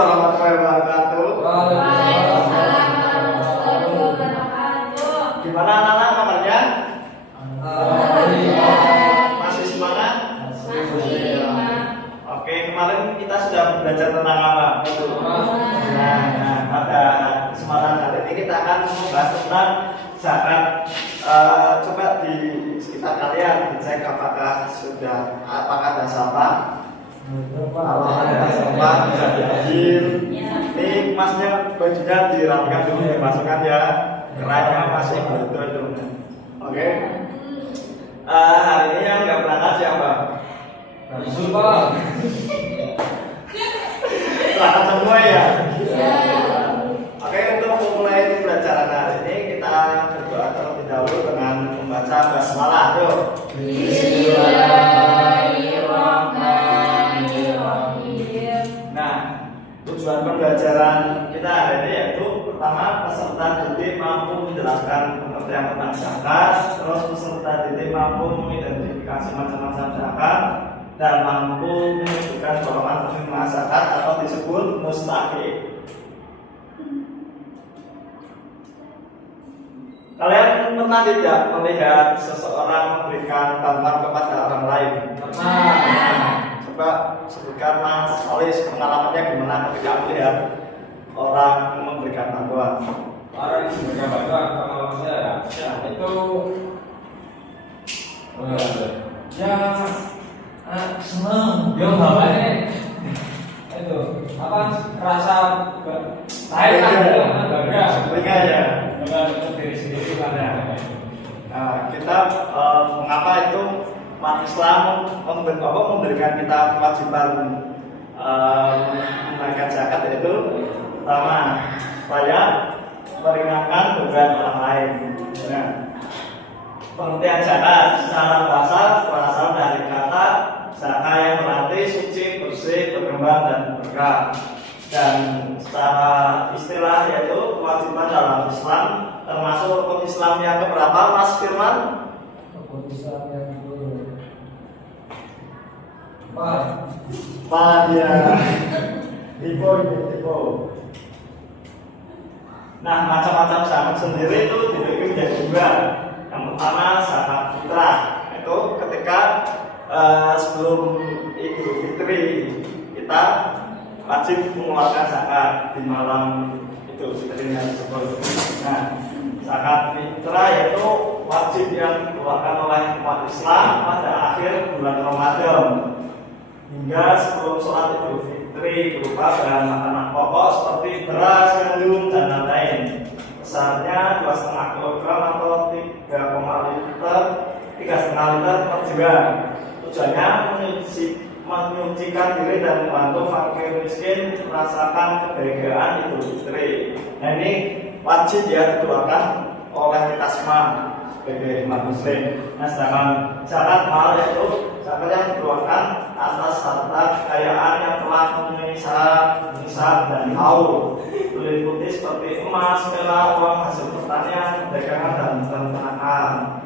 warahmatullahi wabarakatuh. Waalaikumsalam warahmatullahi wabarakatuh. Gimana anak-anak kabarnya? Alhamdulillah. Masih semangat? Masih. Oke, kemarin kita sudah belajar tentang apa? Nah, pada kesempatan kali ini kita akan membahas tentang zakat. Coba di sekitar kalian dicek apakah ada sampah. Kalau ada sampah bisa diambil. Ini masnya bajunya dirapikan dulu, dimasukkan ya. Kerannya masih betul itu. Oke. Hari ini yang nggak berangkat siapa? Berangkat semua ya. Oke, untuk memulai pembelajaran hari ini kita berdoa terlebih dahulu dengan membaca basmalah. Yuk. Bismillahirrahmanirrahim. Nah, tujuan pembelajaran kita hari ini yaitu pertama, peserta didik mampu menjelaskan pengertian tentang zakat, terus peserta didik mampu mengidentifikasi macam-macam zakat dan mampu menunjukkan golongan penerima zakat atau disebut mustahik. Kalian pernah tidak melihat seseorang memberikan bantuan kepada orang lain? Coba sebutkan Mas Solis pengalamannya gimana ketika melihat orang memberikan bantuan. Orang yang memberikan bantuan pengalaman saya itu seneng, bapaknya itu apa rasa saya bangga ya. dengan diri sendiri kan ya. Nah, kita mengapa itu umat Islam memberikan kita kewajiban menunaikan zakat, yaitu pertama supaya meringankan beban orang lain. Nah, pengertian zakat secara bahasa berasal dari kata zakat yang berarti suci, bersih, berkembang dan berkah. Dan secara istilah yaitu kewajiban dalam Islam, termasuk rukun Islam yang keberapa, Mas Firman? Rukun Islam yang Pak ya. Tipe. Nah, macam-macam zakat sendiri itu dibagi menjadi dua. Yang pertama zakat fitrah, itu ketika sebelum Idul Fitri kita wajib mengeluarkan zakat di malam itu fitrinya tersebut. Nah, zakat fitrah yaitu wajib yang dikeluarkan oleh umat Islam pada akhir bulan Ramadan hingga sebelum sholat Idul Fitri, berupa bahan makanan pokok seperti beras, gandum dan lain-lain. Besarnya 2,5 kg atau 3,5 liter per jiwa. Tujuannya menyucikan diri dan membantu fakir miskin merasakan kebahagiaan Idul Fitri. Nah, ini wajib ya dikeluarkan oleh kita semua sebagai umat muslim. Nah, sedangkan zakat mal yaitu zakat yang dikeluarkan atas harta kekayaan yang telah memenuhi syarat nisab dan haul, meliputi seperti emas, perak, uang hasil pertanian, dagangan dan peternakan.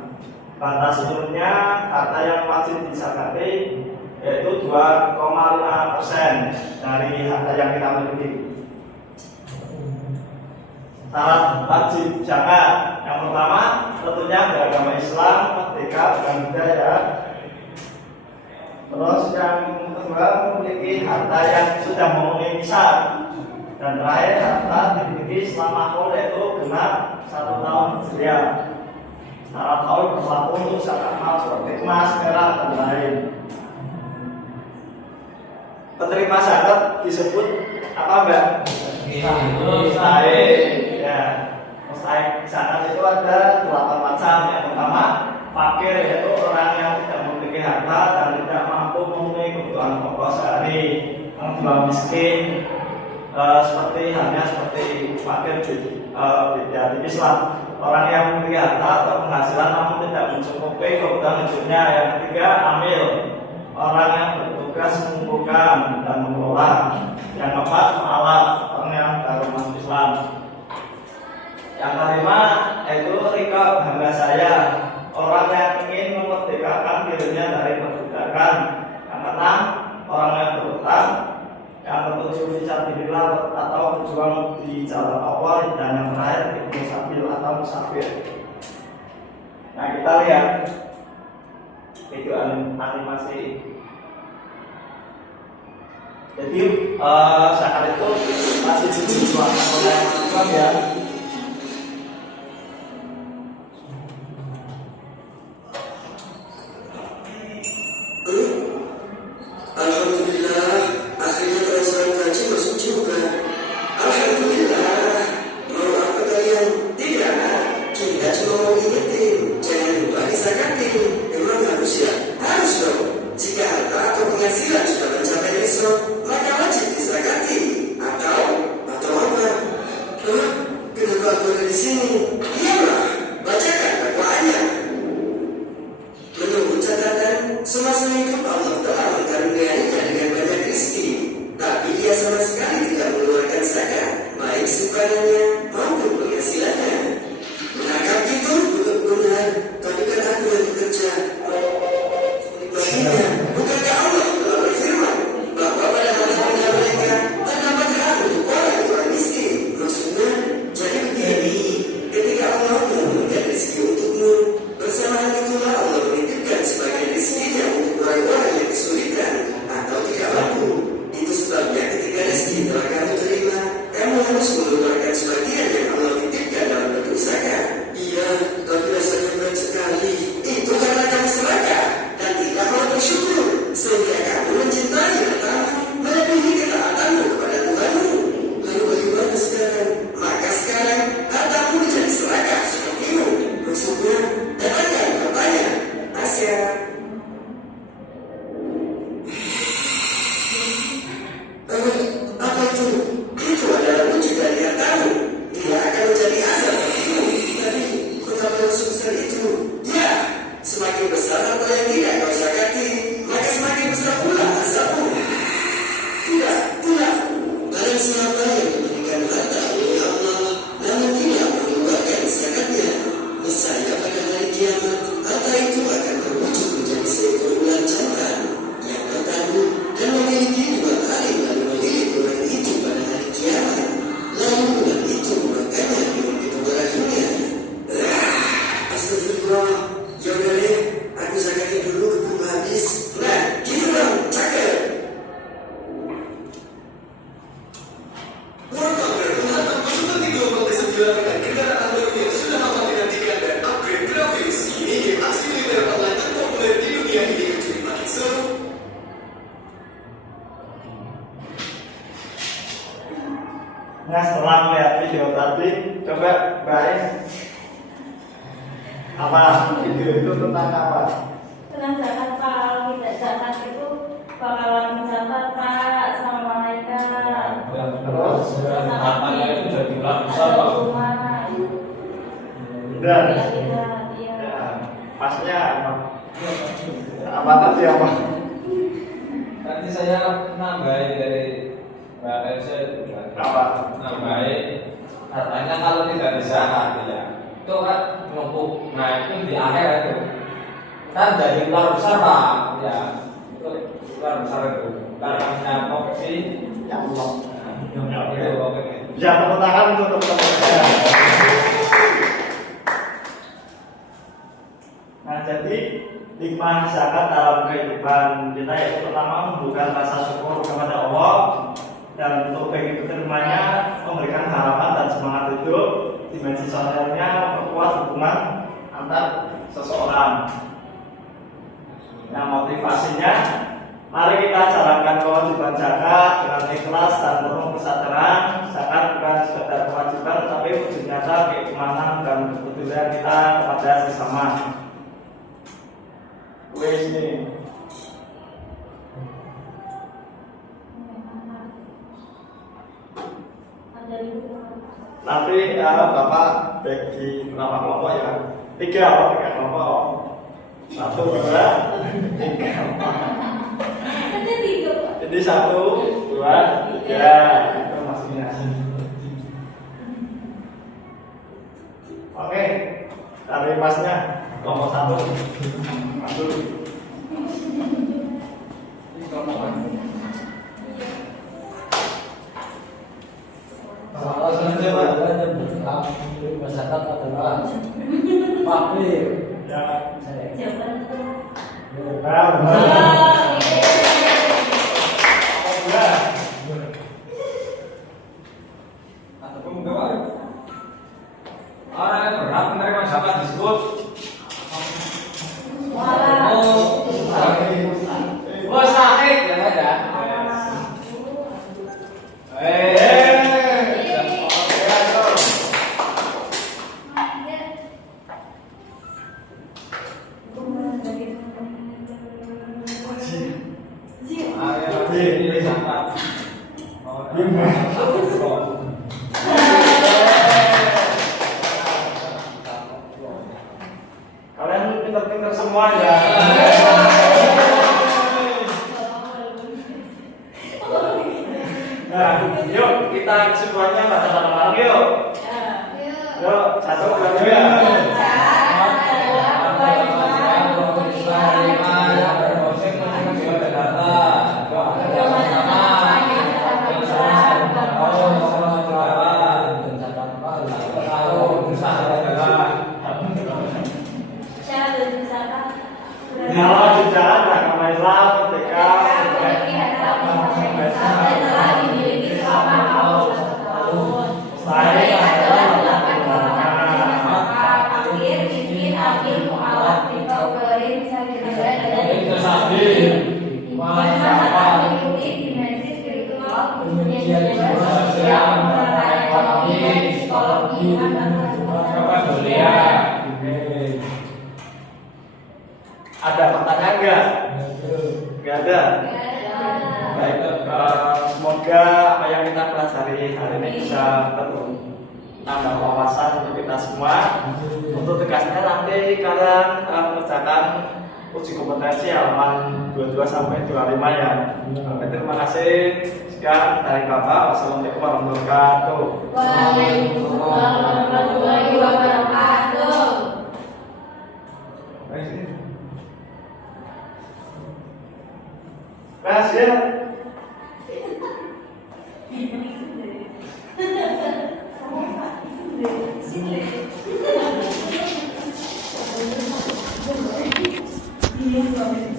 Batas umurnya harta yang wajib disakati yaitu 2,5% dari harta yang kita miliki. Syarat wajib zakat yang pertama tentunya beragama Islam, merdeka, bukan budaya. Terus yang kedua memiliki harta yang sudah memenuhi nisab, dan terakhir harta dimiliki selama haul yaitu genap 1 tahun hijriah. Syarat haul berlaku untuk zakat mal seperti emas, perak dan lain. Penerima zakat disebut apa, Mbak? Mustahik. Ya, mustahik zakat itu ada 8 macam. Yang pertama, fakir, yaitu orang yang tidak memiliki harta dan tidak mampu memenuhi kebutuhan pokok sehari. Yang kedua, miskin, seperti fakir di Islam, orang yang memiliki harta atau penghasilan namun tidak mencukupi kebutuhan hidupnya. Yang ketiga, amil, orang yang bertugas mengumpulkan dan mengelola. Yang keempat, mu'alaf, orang yang baru masuk Islam. Yang kelima yaitu rika, bangga saya, orang yang ingin memerdekakan dirinya dari perbudakan. Yang keenam, orang yang berhutang. Yang terjun fisabilillah atau berjuang di jalan Allah, dan yang terakhir ibnu sabil atau musafir. Nah kita lihat itu animasi. Jadi zakat itu masih diperjuangkan oleh Islam ya. Alhamdulillah, akhirnya transferan gaji masuk juga. Alhamdulillah, mau apa kalian? Tidak, kita cuma mau ingetin, jangan lupa disakatin. Emang harus ya? Harus dong. Jika harta atau penghasilan sudah mencapai nisab, maka wajib disakati. Atau apa? Hah? Kenapa aku ada di sini? Iyalah, bacakan dakwaannya. Menunggu catatan, semasa hidup Allah telah mengkaruniainya dengan banyak rezeki, tapi dia sama sekali tidak mengeluarkan zakat, baik simpanannya maupun penghasilannya. Menangkap itu bukan benar, tapi kan aku yang bekerja. Menikmatinya, bukankah Allah telah berfirman bahwa pada harta mereka terdapat hak untuk orang miskin? Maksudnya, jadi begini, ketika Allah memberikan rezeki untukmu, bersamaan itulah Allah menitipkan sebagian rezekinya untuk orang-orang yang kesulitan atau tidak mampu. Itu sebabnya ketika rezeki telah kamu terima, kamu harus mengeluarkan sebagian yang Allah titipkan dalam bentuk zakat. Iya, tapi rasanya berat sekali. Itu karena kamu serakah dan tidak mau bersyukur, sehingga kamu mencintai hartamu melebihi ketaatanmu kepada Tuhanmu. Lalu bagaimana sekarang? Maka sekarang hartamu menjadi serakah sepertimu. Maksudnya, dapatkan hartanya. Asia. Apa itu? Itu adalah wujud dari hartamu. Dia akan menjadi asal bagimu. Tapi, betapa yang sebesar itu? Ya, semakin besar harta yang tidak kau zakati, maka semakin besar pula azabmu. Tidak. Barang siapa yang memberikan harta oleh Allah, namun tidak mengeluarkan zakatnya, misalnya pada hari kiamat, harta itu akan berwujud menjadi seekor ular jantan yang bertanduk dan memiliki 2 taring, lalu melilit ular itu pada hari kiamat. Lalu ular itu memakannya dengan pintu rahimnya. Astagfirullah. Yaudah deh, aku zakatin dulu keburu habis. Nah, gitu dong, cakep. Masukkan di gelombang ke-9 dengan kendaraan baru yang sudah lama dinantikan dan upgrade grafis. Ini game aksi militer online terpopuler di dunia ini menjadi makin seru. Nah setelah melihat video tadi, coba bahas apa video itu tentang apa? Tentang zakat Pak, kalau tidak zakat itu bakalan mencatat Pak sama malaikat. Terus Hartanya itu jadi ular besar Pak. dan Iya. pasnya apa tadi apa? Nanti saya nambahin dari Mbak Elsa Apa? nambahin hartanya kalau tidak dizakat ya. Itu kan numpuk. Nah itu di akhir itu kan jadi ular besar Pak. Ya itu ular besar itu. Karena nyamuk sih. Ya Allah. Itu pokoknya. Ya tepuk tangan untuk teman-teman saya. Nah jadi hikmah zakat dalam kehidupan kita yaitu pertama membuka rasa syukur kepada Allah, dan untuk begitu terimanya memberikan harapan dan semangat hidup. Dimensi sosialnya memperkuat hubungan antar seseorang. Nah motivasinya, mari kita jalankan kewajiban zakat dengan ikhlas dan penuh kesadaran. Zakat bukan sekedar kewajiban, tapi wujud nyata keimanan dan kepedulian kita kepada sesama. Wes nih. Nanti Bapak bagi berapa kelompok ya? 3 kelompok. 1, 2, 3. Jadi 1, 2, 3. Itu maksudnya. Oke, dari masnya kelompok 1. Masuk. Ini kelompok 1. menjadi masyarakat adalah fakir. Ya. Jawaban itu. Benar, benar. Alhamdulillah. Ataupun enggak, orang yang berhak menerima zakat disebut sahih ya ada. Kalian pintar-pintar semua ya. Nah, yuk kita semuanya baca bareng-bareng yuk. Yuk, satu, dua, Kalau jutaan agama Islam ketika ada pertanyaan enggak? Enggak ada. Baik, semoga apa yang kita pelajari hari ini bisa menambah wawasan untuk kita semua. Untuk tegasnya nanti kalian mengerjakan uji kompetensi halaman 22 sampai 25 ya. Oke, terima kasih. Sekian dari Bapak. Wassalamualaikum warahmatullahi wabarakatuh. Waalaikumsalam warahmatullahi wabarakatuh. Kasih. Ini